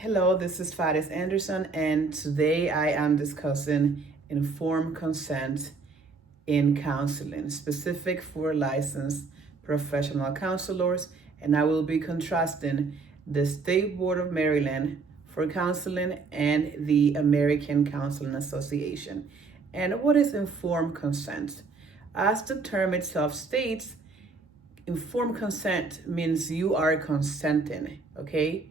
Hello, this is Fhares Anderson, and today I am discussing informed consent in counseling, specific for licensed professional counselors, and I will be contrasting the State Board of Maryland for Counseling and the American Counseling Association. And what is informed consent? As the term itself states, informed consent means you are consenting, okay?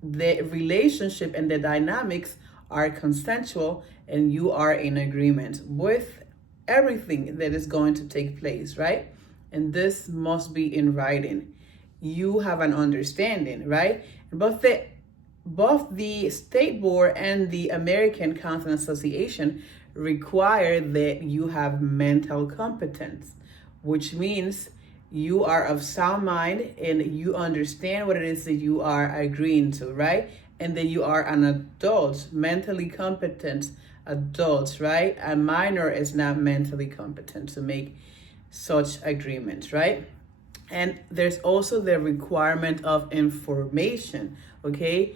The relationship and the dynamics are consensual and you are in agreement with everything that is going to take place, right? And this must be in writing. You have an understanding, right? Both the State Board and the American Counseling Association require that you have mental competence, which means you are of sound mind and you understand what it is that you are agreeing to, right? And that you are an adult, mentally competent adult, right? A minor is not mentally competent to make such agreements, right? And there's also the requirement of information, okay?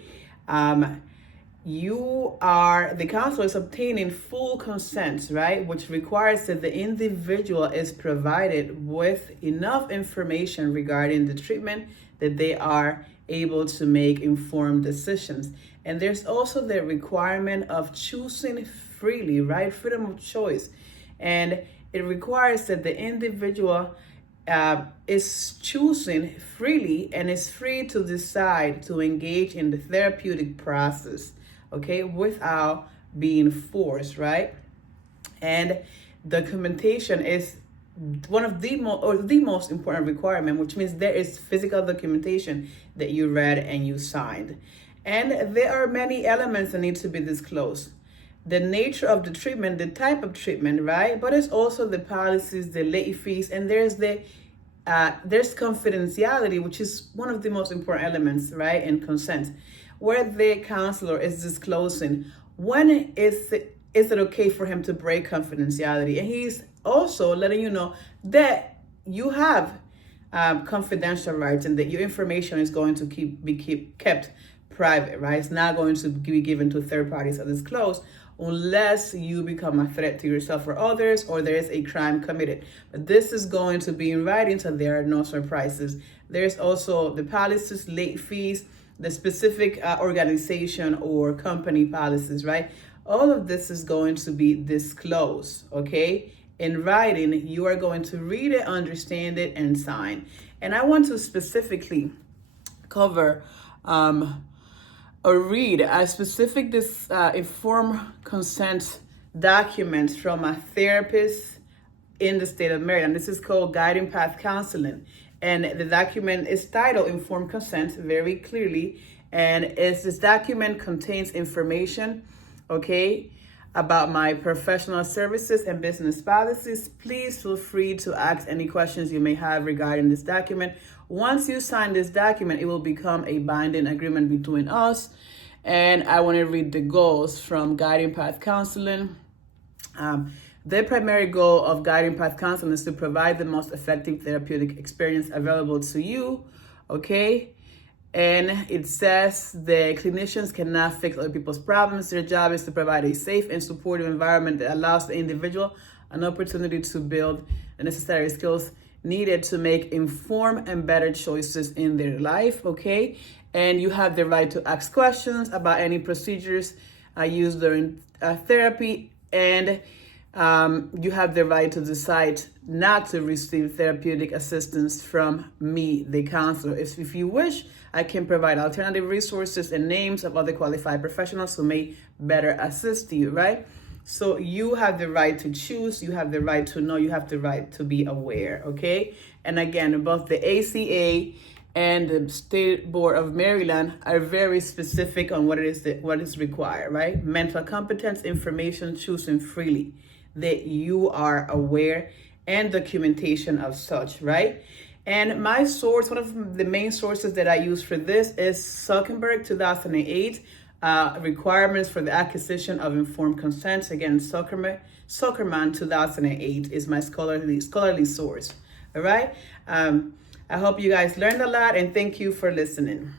The counselor is obtaining full consent, right? Which requires that the individual is provided with enough information regarding the treatment that they are able to make informed decisions. And there's also the requirement of choosing freely, right? Freedom of choice. And it requires that the individual is choosing freely and is free to decide to engage in the therapeutic process, okay, without being forced, right? And documentation is one of the most important requirement, which means there is physical documentation that you read and you signed. And there are many elements that need to be disclosed. The nature of the treatment, the type of treatment, right? But it's also the policies, the late fees, and there's confidentiality, which is one of the most important elements, right, in consent, where the counselor is disclosing when is it okay for him to break confidentiality, and he's also letting you know that you have confidential rights and that your information is going to be kept private, right? It's not going to be given to third parties or disclosed unless you become a threat to yourself or others or there is a crime committed. But this is going to be in writing, so there are no surprises. There's also the policies, late fees, the specific organization or company policies, right? All of this is going to be disclosed, okay? In writing, you are going to read it, understand it, and sign. And I want to specifically cover or read a specific informed consent document from a therapist in the state of Maryland. This is called Guiding Path Counseling. And the document is titled Informed Consent very clearly. And this document contains information, okay, about my professional services and business policies. Please feel free to ask any questions you may have regarding this document. Once you sign this document, it will become a binding agreement between us. And I want to read the goals from Guiding Path Counseling. The primary goal of Guiding Path Counseling is to provide the most effective therapeutic experience available to you, okay? And it says the clinicians cannot fix other people's problems. Their job is to provide a safe and supportive environment that allows the individual an opportunity to build the necessary skills needed to make informed and better choices in their life, okay? And you have the right to ask questions about any procedures used during therapy, and you have the right to decide not to receive therapeutic assistance from me, the counselor. If you wish, I can provide alternative resources and names of other qualified professionals who may better assist you, right? So you have the right to choose, you have the right to know, you have the right to be aware, okay? And again, both the ACA and the State Board of Maryland are very specific on what is required, right? Mental competence, information, choosing freely, that you are aware, and documentation of such, right? And my source, one of the main sources that I use for this is Zuckerberg 2008, requirements for the acquisition of informed consent. Again, Zuckerman 2008 is my scholarly source, all right? I hope you guys learned a lot, and thank you for listening.